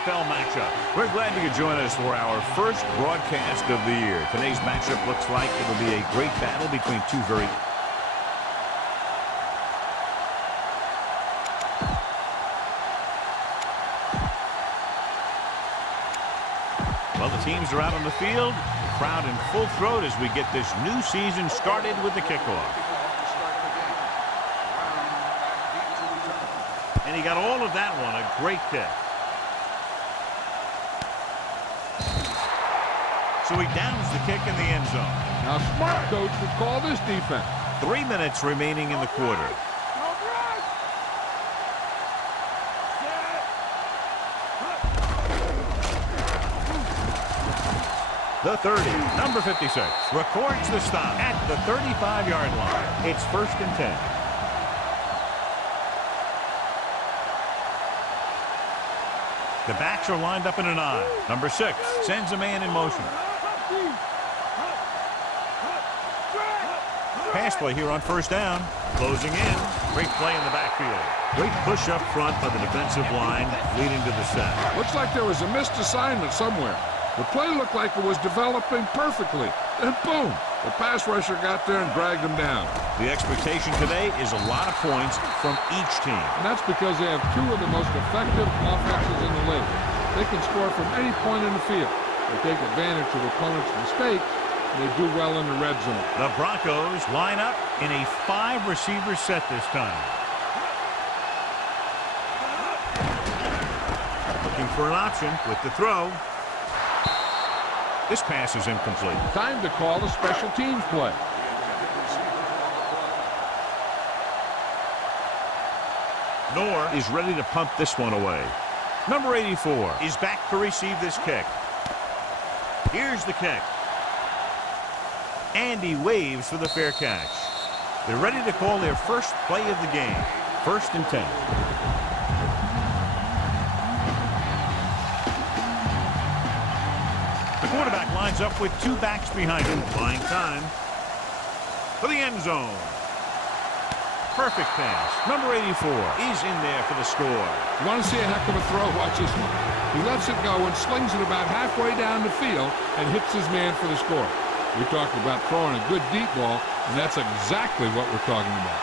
NFL matchup. We're glad you could join us for our first broadcast of the year. Today's matchup looks like it'll be a great battle between two very... Well, the teams are out on the field. The crowd in full throat as we get this new season started with the kickoff. And he got all of that one. A great kick. So he downs the kick in the end zone. Now, smart coach would call this defense. 3 minutes remaining in the quarter. The 30, number 56, records the stop at the 35-yard line. It's 1st and 10. The backs are lined up in an I. Number 6 sends a man in motion. Pass play here on 1st down. Closing in. Great play in the backfield. Great push up front by the defensive line leading to the sack. Looks like there was a missed assignment somewhere. The play looked like it was developing perfectly. Then boom, the pass rusher got there and dragged him down. The expectation today is a lot of points from each team. And that's because they have two of the most effective offenses in the league. They can score from any point in the field. They take advantage of opponents' mistakes, and they do well in the red zone. The Broncos line up in a 5-receiver set this time. Looking for an option with the throw. This pass is incomplete. Time to call a special teams play. Nor is ready to punt this one away. Number 84 is back to receive this kick. Here's the kick. And he waves for the fair catch. They're ready to call their first play of the game. 1st and 10. Quarterback lines up with 2 backs behind him. Buying time for the end zone. Perfect pass. Number 84 is in there for the score. You want to see a heck of a throw? Watch this one. He lets it go and slings it about halfway down the field and hits his man for the score. We're talking about throwing a good deep ball, and that's exactly what we're talking about.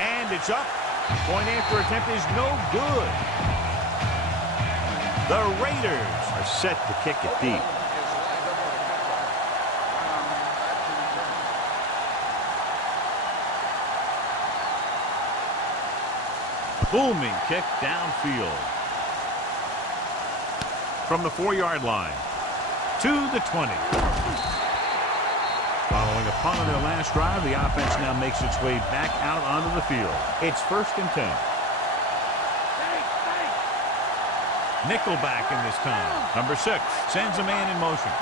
And it's up. Point after attempt is no good. The Raiders are set to kick it deep. Booming kick downfield. From the 4-yard line to the 20. Following a punt on their last drive, the offense now makes its way back out onto the field. It's 1st and 10. Nickelback in this time. Number 6 sends a man in motion.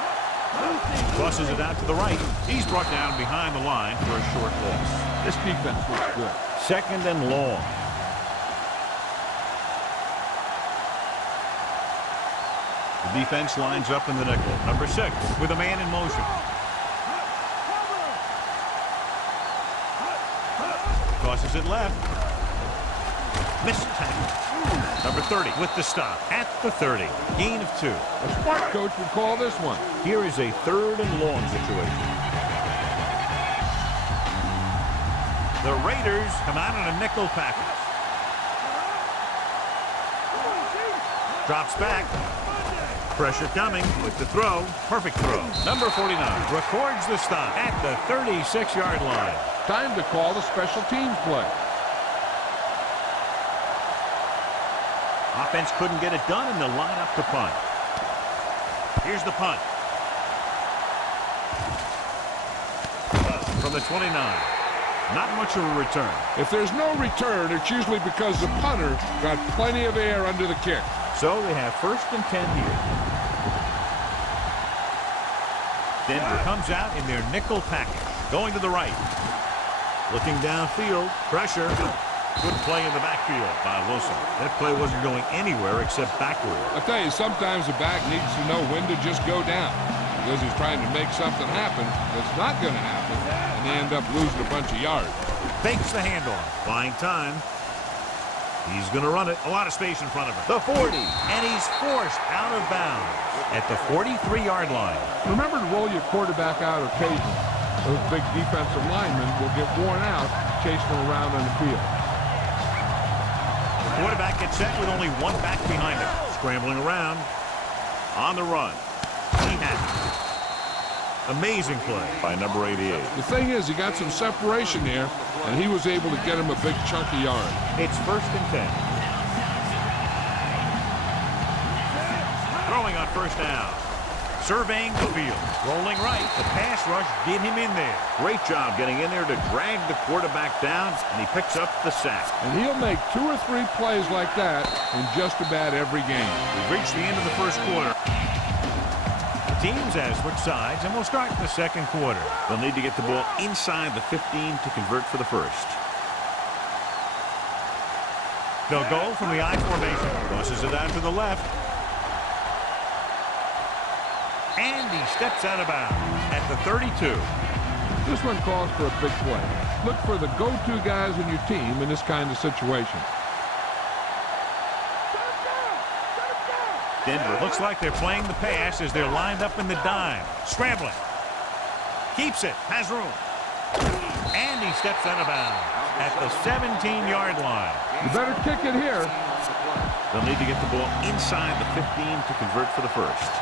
Tosses it out to the right. He's brought down behind the line for a short loss. This defense looks good. 2nd and long. The defense lines up in the nickel. Number 6 with a man in motion. Tosses it left. Missed tackle. Number 30 with the stop at the 30. Gain of 2. A smart coach would call this one. Here is a 3rd and long situation. The Raiders come out in a nickel package. Drops back. Pressure coming with the throw. Perfect throw. Number 49 records the stop at the 36-yard line. Time to call the special teams play. Offense couldn't get it done, and they'll line up to punt. Here's the punt. From the 29. Not much of a return. If there's no return, it's usually because the punter got plenty of air under the kick. So they have 1st and 10 here. Denver comes out in their nickel package. Going to the right. Looking downfield. Pressure. Good play in the backfield by Wilson. That play wasn't going anywhere except backward. I tell you, sometimes the back needs to know when to just go down because he's trying to make something happen that's not going to happen, and they end up losing a bunch of yards. Fakes the handoff. Buying time. He's going to run it. A lot of space in front of him. The 40, and he's forced out of bounds at the 43-yard line. Remember to roll your quarterback out occasionally. Those big defensive linemen will get worn out chasing them around on the field. The quarterback gets set with only one back behind him. Scrambling around. On the run. He has it. Amazing play by number 88. The thing is, he got some separation there, and he was able to get him a big chunk of yard. It's 1st and 10. Throwing on 1st down. Surveying the field. Rolling right. The pass rush get him in there. Great job getting in there to drag the quarterback down, and he picks up the sack. And he'll make 2 or 3 plays like that in just about every game. We've reached the end of the 1st quarter. The teams have switched sides, and we'll start in the 2nd quarter. They'll need to get the ball inside the 15 to convert for the 1st. They'll go from the I formation. Tosses it out to the left. And he steps out of bounds at the 32. This one calls for a big play. Look for the go-to guys in your team in this kind of situation. Denver looks like they're playing the pass as they're lined up in the dime. Scrambling. Keeps it. Has room. And he steps out of bounds at the 17-yard line. You better kick it here. They'll need to get the ball inside the 15 to convert for the 1st.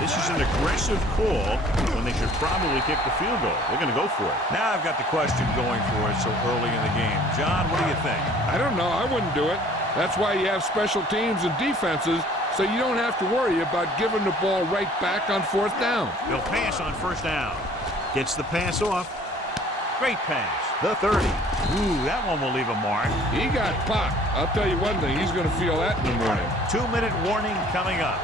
This is an aggressive call when they should probably kick the field goal. They're going to go for it. Now I've got the question going for it so early in the game. John, what do you think? I don't know. I wouldn't do it. That's why you have special teams and defenses, so you don't have to worry about giving the ball right back on 4th down. They'll pass on 1st down. Gets the pass off. Great pass. The 30. Ooh, that one will leave a mark. He got popped. I'll tell you one thing. He's going to feel that in the morning. 2-minute warning coming up.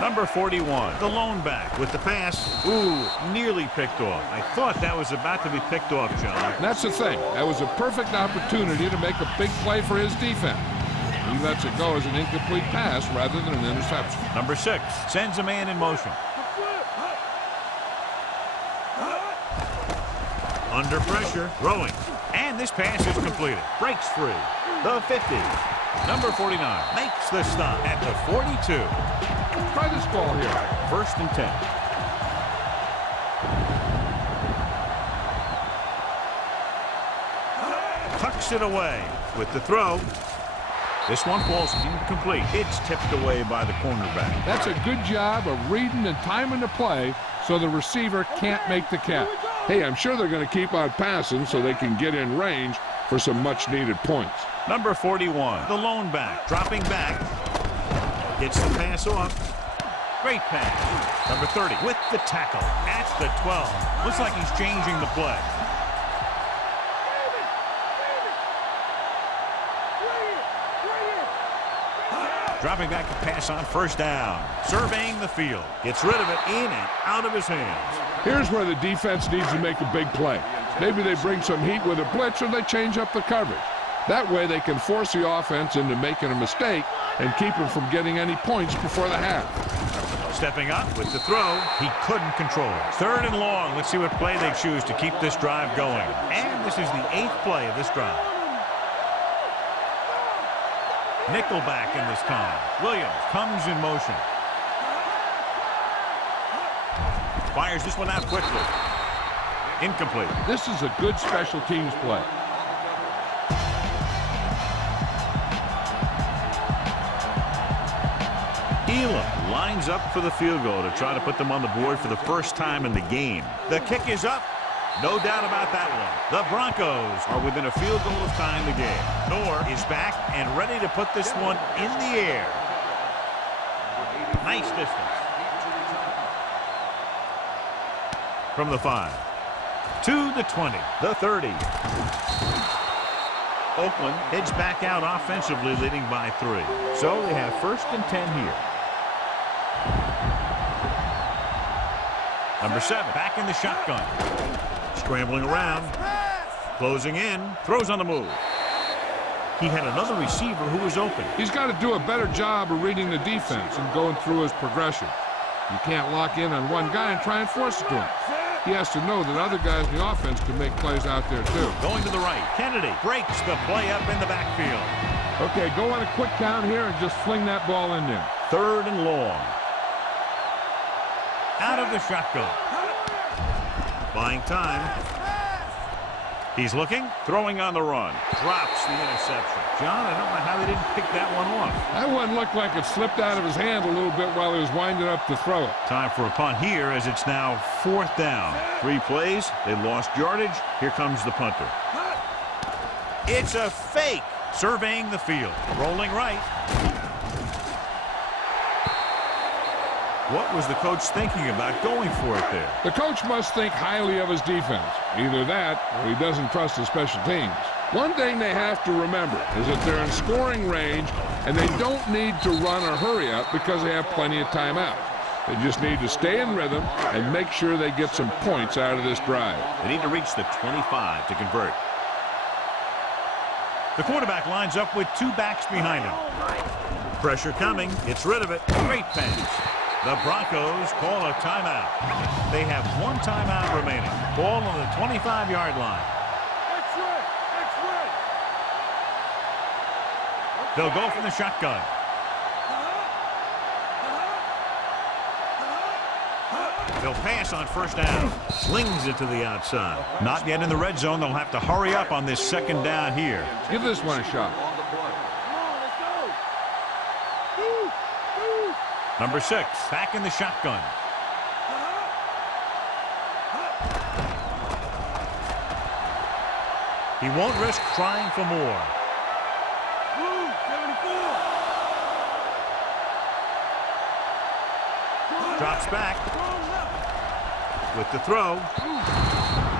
Number 41, the lone back with the pass. Ooh, nearly picked off. I thought that was about to be picked off, John. That's the thing. That was a perfect opportunity to make a big play for his defense. He lets it go as an incomplete pass rather than an interception. Number 6 sends a man in motion. Under pressure, throwing. And this pass is completed. Breaks free. The 50. Number 49 makes the stop at the 42. Try this ball here. 1st and 10. Tucks it away with the throw. This one falls incomplete. It's tipped away by the cornerback. That's a good job of reading and timing the play so the receiver can't make the catch. Hey, I'm sure they're going to keep on passing so they can get in range for some much-needed points. Number 41, the lone back, dropping back. Gets the pass off. Great pass. Number 30 with the tackle at the 12. Looks like he's changing the play. Dropping back to pass on 1st down. Surveying the field. Gets rid of it in and out of his hands. Here's where the defense needs to make a big play. Maybe they bring some heat with a blitz or they change up the coverage. That way they can force the offense into making a mistake and keep him from getting any points before the half. Stepping up with the throw. He couldn't control it. 3rd and long. Let's see what play they choose to keep this drive going. And this is the 8th play of this drive. Nickelback in this time. Williams comes in motion. Fires this one out quickly. Incomplete. This is a good special teams play. Elam lines up for the field goal to try to put them on the board for the 1st time in the game. The kick is up. No doubt about that one. The Broncos are within a field goal of tying the game. Knorr is back and ready to put this one in the air. Nice distance. From the 5. To the 20. The 30. Oakland heads back out offensively, leading by 3. So they have 1st and 10 here. Number 7 back in the shotgun. Scrambling around. Closing in. Throws on the move. He had another receiver who was open. He's got to do a better job of reading the defense and going through his progression. You can't lock in on one guy and try and force it to him. he has to know that other guys in the offense can make plays out there too. Going to the right. Kennedy breaks the play up in the backfield. Okay, go on a quick count here and just fling that ball in there. 3rd and long. Out of the shotgun. Buying time. He's looking, throwing on the run. Drops the interception. John, I don't know how they didn't pick that one off. That one looked like it slipped out of his hand a little bit while he was winding up to throw it. Time for a punt here as it's now 4th down. 3 plays, they lost yardage. Here comes the punter. It's a fake. Surveying the field. Rolling right. What was the coach thinking about going for it there? The coach must think highly of his defense. Either that or he doesn't trust his special teams. One thing they have to remember is that they're in scoring range and they don't need to run or hurry up because they have plenty of timeouts. They just need to stay in rhythm and make sure they get some points out of this drive. They need to reach the 25 to convert. The quarterback lines up with 2 backs behind him. Pressure coming. Gets rid of it. Great pass. The Broncos call a timeout. They have 1 timeout remaining. Ball on the 25-yard line. They'll go from the shotgun. They'll pass on 1st down. Slings it to the outside. Not yet in the red zone. They'll have to hurry up on this 2nd down here. Give this one a shot. Number 6, back in the shotgun. He won't risk trying for more. Drops back. With the throw.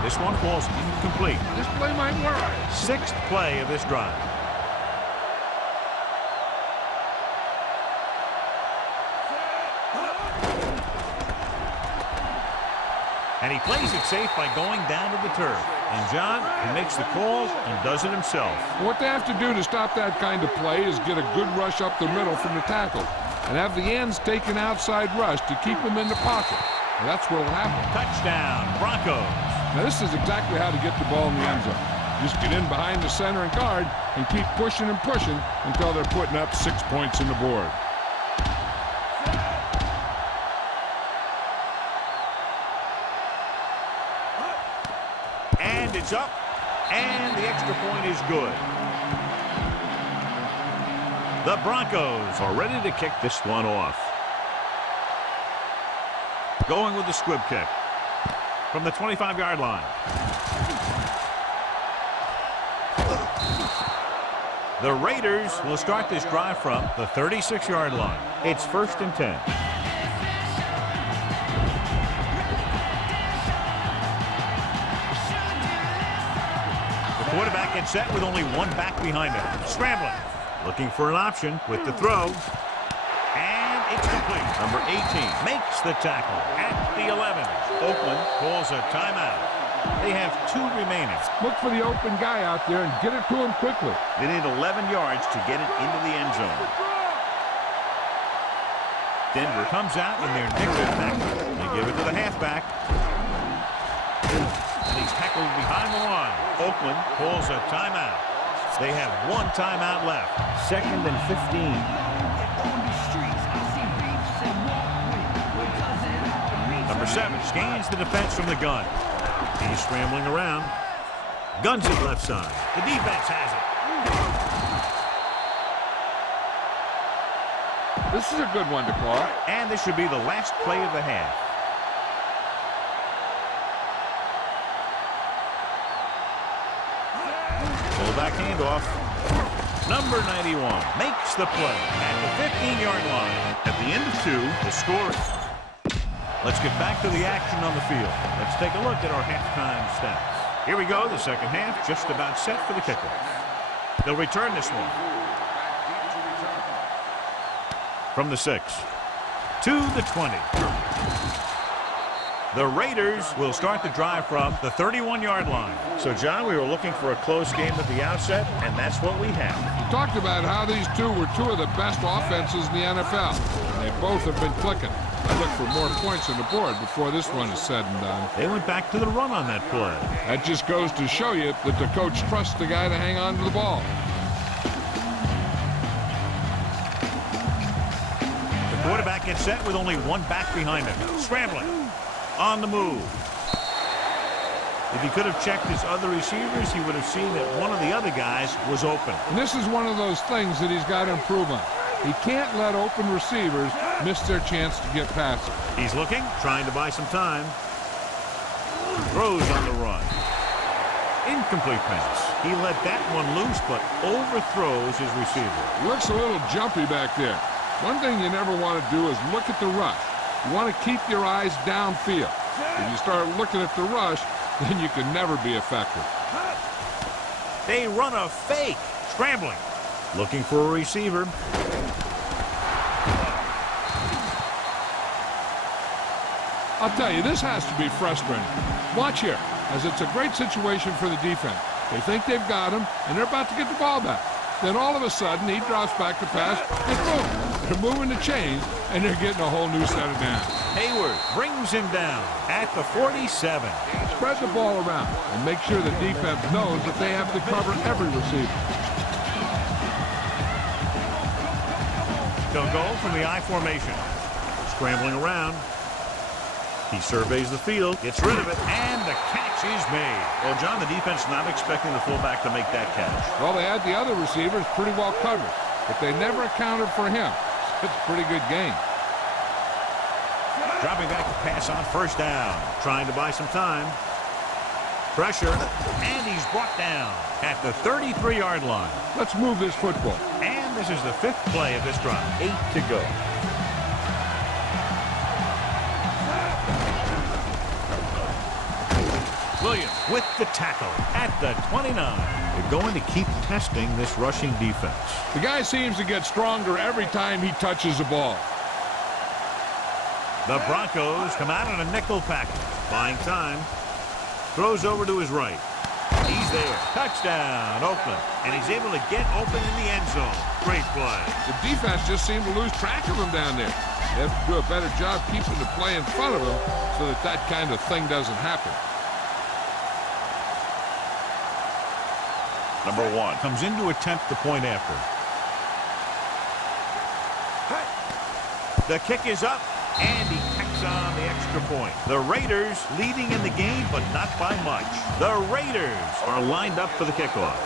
This one falls incomplete. This play might work. 6th play of this drive. And he plays it safe by going down to the turf. And John, he makes the calls and does it himself. What they have to do to stop that kind of play is get a good rush up the middle from the tackle and have the ends take an outside rush to keep them in the pocket. And that's what will happen. Touchdown, Broncos. Now, this is exactly how to get the ball in the end zone. Just get in behind the center and guard and keep pushing and pushing until they're putting up 6 points on the board. And it's up, and the extra point is good. The Broncos are ready to kick this one off. Going with the squib kick from the 25-yard line. The Raiders will start this drive from the 36-yard line. It's 1st and 10. The quarterback gets set with only 1 back behind him. Scrambling. Looking for an option with the throw. And it's complete. Number 18 makes the tackle at the 11. Oakland calls a timeout. They have 2 remaining. Look for the open guy out there and get it to him quickly. They need 11 yards to get it into the end zone. Denver comes out in their nickel tackle. They give it to the halfback. And he's tackled behind the line. Oakland calls a timeout. They have 1 timeout left. 2nd and 15. Number 7 scans the defense from the gun. He's scrambling around. Guns it left side. The defense has it. This is a good one to call. And this should be the last play of the half. Fullback handoff. Number 91 makes the play at the 15-yard line. At the end of 2, the score is... Let's get back to the action on the field. Let's take a look at our halftime stats. Here we go, the second half, just about set for the kickoff. They'll return this one. From the 6 to the 20. The Raiders will start the drive from the 31-yard line. So, John, we were looking for a close game at the outset, and that's what we have. We talked about how these two were 2 of the best offenses in the NFL. And they both have been clicking. I look for more points on the board before this run is said and done. They went back to the run on that play. That just goes to show you that the coach trusts the guy to hang on to the ball. The quarterback gets set with only one back behind him. Scrambling. On the move. If he could have checked his other receivers, he would have seen that one of the other guys was open. And this is one of those things that he's got to improve on. He can't let open receivers miss their chance to get past him. He's looking, trying to buy some time. Throws on the run. Incomplete pass. He let that one loose, but overthrows his receiver. Looks a little jumpy back there. One thing you never want to do is look at the rush. You want to keep your eyes downfield. If you start looking at the rush, then you can never be effective. They run a fake. Scrambling. Looking for a receiver. I'll tell you, this has to be frustrating. Watch here, as it's a great situation for the defense. They think they've got him, and they're about to get the ball back. Then all of a sudden, he drops back to pass, and boom, they're moving the chains, and they're getting a whole new set of downs. Hayward brings him down at the 47. Spread the ball around and make sure the defense knows that they have to cover every receiver. They'll go from the I formation. Scrambling around. He surveys the field, gets rid of it, and the catch is made. Well, John, the defense not expecting the fullback to make that catch. Well, they had the other receivers pretty well covered, but they never accounted for him. It's a pretty good game. Dropping back to pass on first down. Trying to buy some time. Pressure, and he's brought down at the 33-yard line. Let's move this football. And this is the 5th play of this drive. 8 to go. Williams with the tackle at the 29. They're going to keep testing this rushing defense. The guy seems to get stronger every time he touches the ball. The Broncos come out in a nickel package. Buying time. Throws over to his right. He's there. Touchdown, Oakland. And he's able to get open in the end zone. Great play. The defense just seemed to lose track of him down there. They have to do a better job keeping the play in front of him so that that kind of thing doesn't happen. Number 1 comes in to attempt the point after. The kick is up, and he tacks on the extra point. The Raiders leading in the game, but not by much. The Raiders are lined up for the kickoff.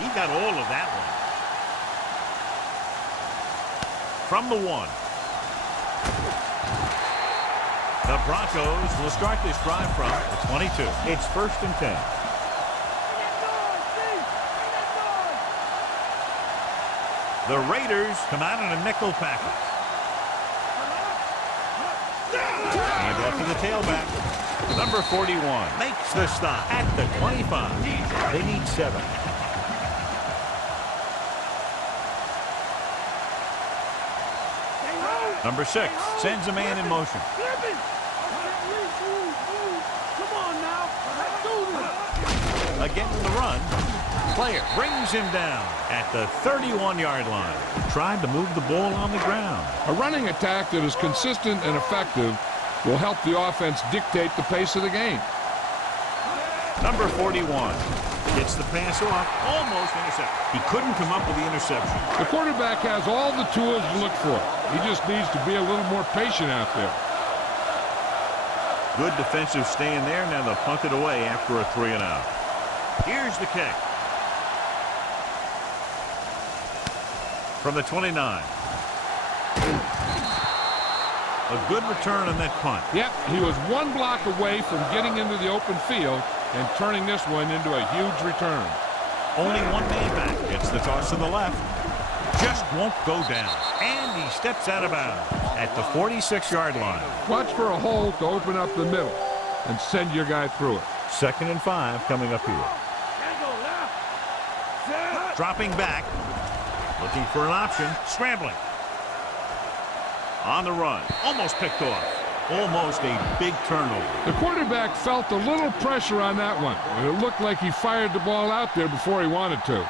He got all of that one. From the 1. The Broncos will start this drive from the 22. It's 1st and 10. The Raiders come out in a nickel package. And off to the tailback. Number 41 makes the stop at the 25. They need 7. Number 6 sends a man in motion. Again in the run. Player brings him down at the 31-yard line. Tried to move the ball on the ground. A running attack that is consistent and effective will help the offense dictate the pace of the game. Number 41 gets the pass off, almost intercepted. He couldn't come up with the interception. The quarterback has all the tools to look for. He just needs to be a little more patient out there. Good defensive stand there. Now they'll punt it away after a 3-and-out. Here's the kick. From the 29. A good return on that punt. Yep, he was one block away from getting into the open field and turning this one into a huge return. Only one man back. Gets the toss to the left. Just won't go down. And he steps out of bounds at the 46-yard line. Watch for a hole to open up the middle and send your guy through it. 2nd and 5 coming up here. Dropping back. Looking for an option. Scrambling. On the run. Almost picked off. Almost a big turnover. The quarterback felt a little pressure on that one. It looked like he fired the ball out there before he wanted to.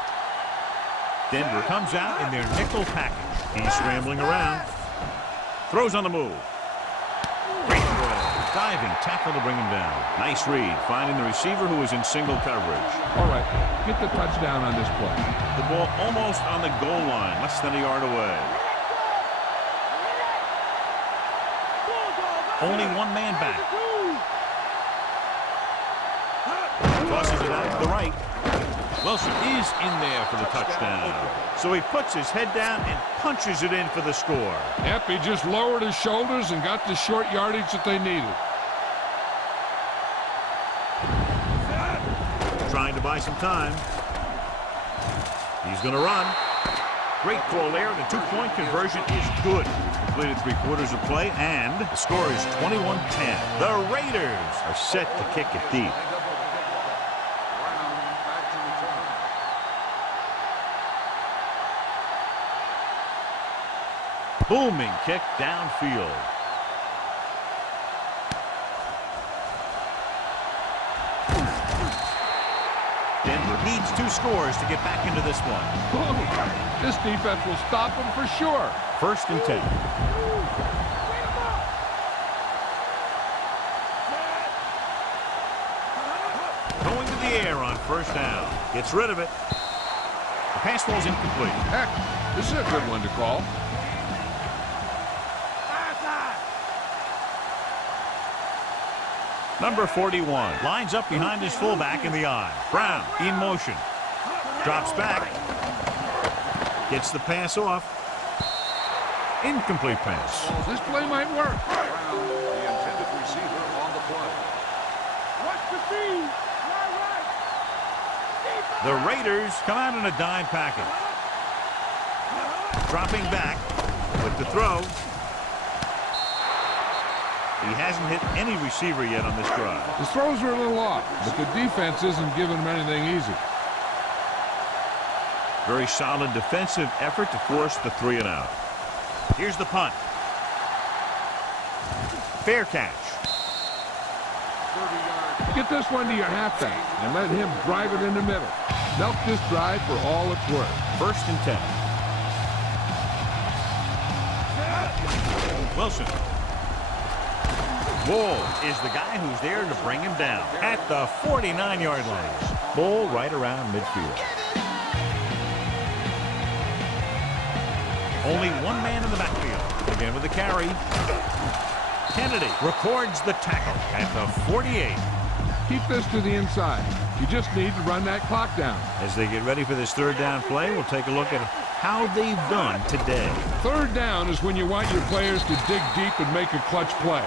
Denver comes out in their nickel package. He's scrambling around. Throws on the move. Great throw. Diving tackle to bring him down. Nice read, finding the receiver who is in single coverage. All right, get the touchdown on this play. The ball almost on the goal line, less than a yard away. Only one man back. Tosses it out to the right. Wilson is in there for the touchdown. So he puts his head down and punches it in for the score. Yep, he just lowered his shoulders and got the short yardage that they needed. Trying to buy some time. He's going to run. Great throw there. The two-point conversion is good. Completed 3/4 of play, and the score is 21-10. The Raiders are set to kick it deep. Booming kick downfield. Denver needs 2 scores to get back into this one. This defense will stop him for sure. 1st and 10. Going to the air on 1st down. Gets rid of it. The pass ball's incomplete. Heck, this is a good one to call. Number 41 lines up behind his fullback in the I. Brown in motion. Drops back. Gets the pass off. Incomplete pass. This play might work. The intended receiver on the play. The Raiders come out in a dime package. Dropping back with the throw. He hasn't hit any receiver yet on this drive. His throws are a little off, but the defense isn't giving him anything easy. Very solid defensive effort to force the 3 and out. Here's the punt. Fair catch. 30 yards. Get this one to your halfback and let him drive it in the middle. Milk this drive for all it's worth. 1st and 10. Wilson. Bull is the guy who's there to bring him down at the 49-yard line. Bull right around midfield. Only one man in the backfield. Again with the carry. Kennedy records the tackle at the 48. Keep this to the inside. You just need to run that clock down. As they get ready for this 3rd down play, we'll take a look at how they've done today. 3rd down is when you want your players to dig deep and make a clutch play.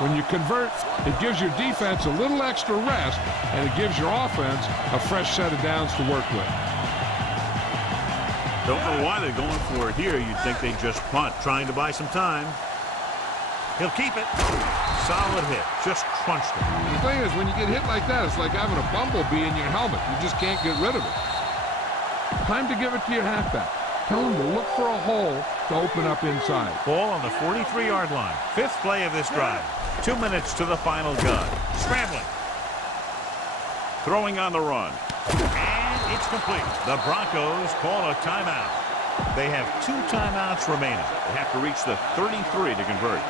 When you convert, it gives your defense a little extra rest, and it gives your offense a fresh set of downs to work with. Don't know why they're going for it here. You'd think they just punt, trying to buy some time. He'll keep it. Solid hit. Just crunched it. The thing is, when you get hit like that, it's like having a bumblebee in your helmet. You just can't get rid of it. Time to give it to your halfback. Tell him to look for a hole to open up inside. Ball on the 43-yard line. 5th play of this drive. 2 minutes to the final gun. Scrambling. Throwing on the run. And it's complete. The Broncos call a timeout. They have 2 timeouts remaining. They have to reach the 33 to convert.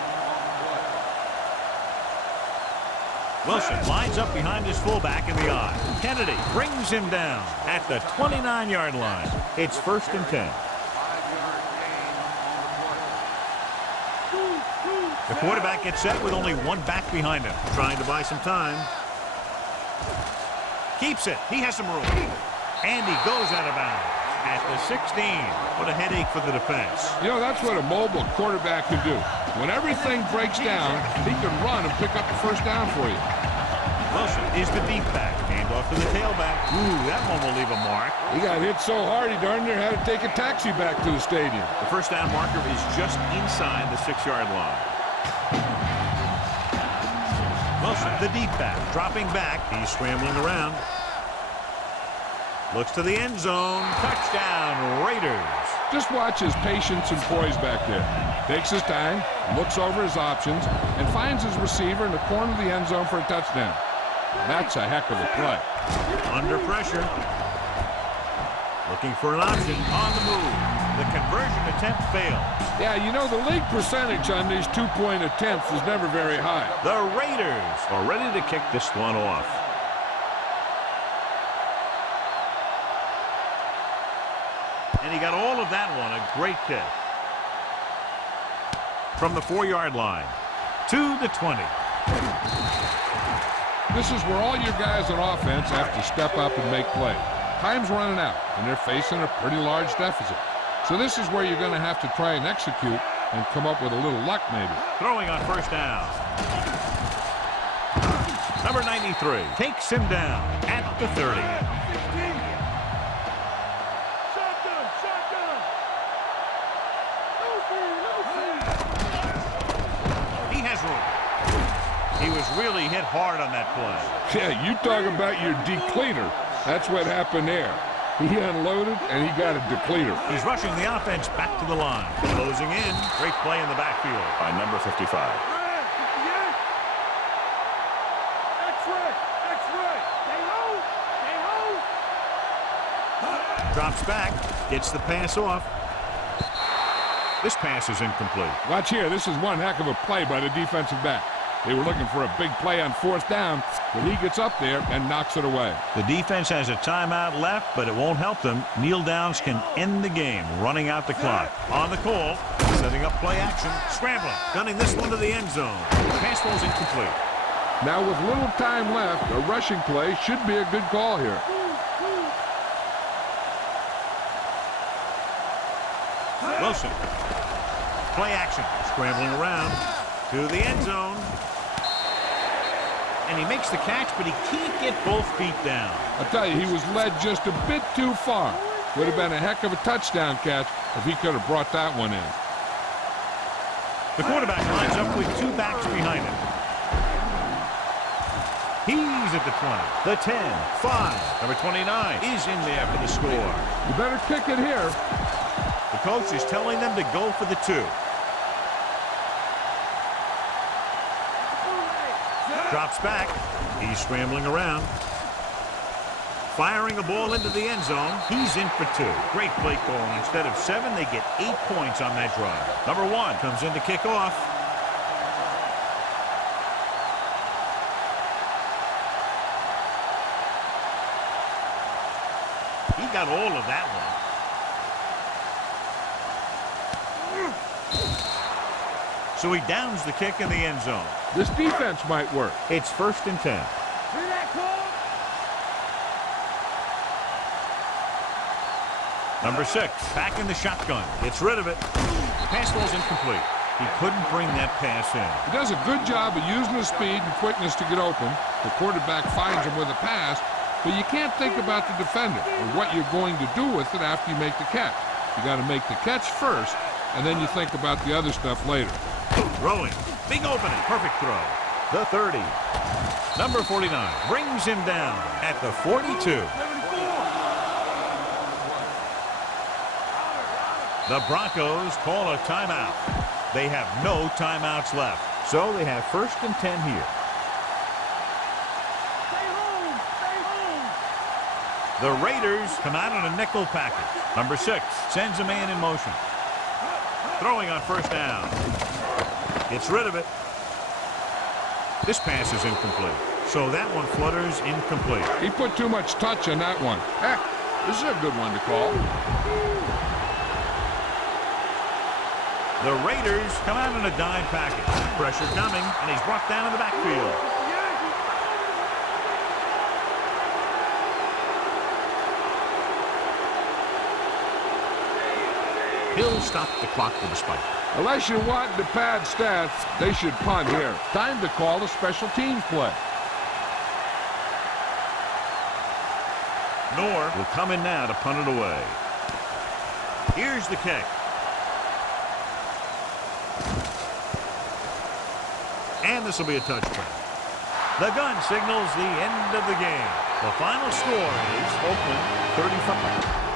Wilson lines up behind his fullback in the I. Kennedy brings him down at the 29-yard line. It's 1st and 10. The quarterback gets set with only one back behind him, trying to buy some time. Keeps it. He has some room. And he goes out of bounds at the 16. What a headache for the defense. You know, that's what a mobile quarterback can do. When everything breaks down, he can run and pick up the 1st down for you. Wilson is the deep back. Hand off to the tailback. Ooh, that one will leave a mark. He got hit so hard he darn near had to take a taxi back to the stadium. The 1st down marker is just inside the 6-yard line. Wilson, the deep back, dropping back. He's scrambling around. Looks to the end zone. Touchdown, Raiders. Just watch his patience and poise back there. Takes his time, looks over his options, and finds his receiver in the corner of the end zone for a touchdown. That's a heck of a play. Under pressure. Looking for an option on the move. The conversion attempt failed. Yeah, you know, the league percentage on these two-point attempts is never very high. The Raiders are ready to kick this one off. And he got all of that one. A great kick. From the 4-yard line to the 20. This is where all your guys on offense have to step up and make plays. Time's running out, and they're facing a pretty large deficit. So this is where you're going to have to try and execute and come up with a little luck maybe. Throwing on first down. Number 93 takes him down at the 30. He has room. He was really hit hard on that play. Yeah, you talk about your depleter. That's what happened there. He unloaded, and he got a depleter. He's rushing the offense back to the line. Closing in. Great play in the backfield by number 55. Drops back. Gets the pass off. This pass is incomplete. Watch here. This is one heck of a play by the defensive back. They were looking for a big play on fourth down, but he gets up there and knocks it away. The defense has a timeout left, but it won't help them. Kneel downs can end the game, running out the clock. On the call, setting up play action, scrambling, gunning this one to the end zone. Pass ball's incomplete. Now with little time left, a rushing play should be a good call here. Wilson. Play action, scrambling around to the end zone. And he makes the catch, but he can't get both feet down. I tell you, he was led just a bit too far. Would have been a heck of a touchdown catch if he could have brought that one in. The quarterback lines up with two backs behind him. He's at the 20, the 10, 5. Number 29 is in there for the score. You better kick it here. The coach is telling them to go for the 2. Drops back. He's scrambling around. Firing a ball into the end zone. He's in for 2. Great play calling. Instead of 7, they get 8 points on that drive. Number 1 comes in to kick off. He got all of that one. So he downs the kick in the end zone. This defense might work. It's 1st and 10. Number 6, back in the shotgun. Gets rid of it. Pass ball's incomplete. He couldn't bring that pass in. He does a good job of using his speed and quickness to get open. The quarterback finds him with a pass, but you can't think about the defender or what you're going to do with it after you make the catch. You got to make the catch first, and then you think about the other stuff later. Throwing. Big opening. Perfect throw. The 30. Number 49 brings him down at the 42. The Broncos call a timeout. They have no timeouts left, so they have 1st and 10 here. The Raiders come out on a nickel package. Number 6 sends a man in motion. Throwing on first down. Gets rid of it. This pass is incomplete. So that one flutters incomplete. He put too much touch on that one. Heck, this is a good one to call. The Raiders come out in a dime package. Pressure coming, and he's brought down in the backfield. He'll stop the clock with a spike. Unless you want to pad stats, they should punt here. Time to call a special teams play. Nor will come in now to punt it away. Here's the kick. And this will be a touchdown. The gun signals the end of the game. The final score is Oakland 35.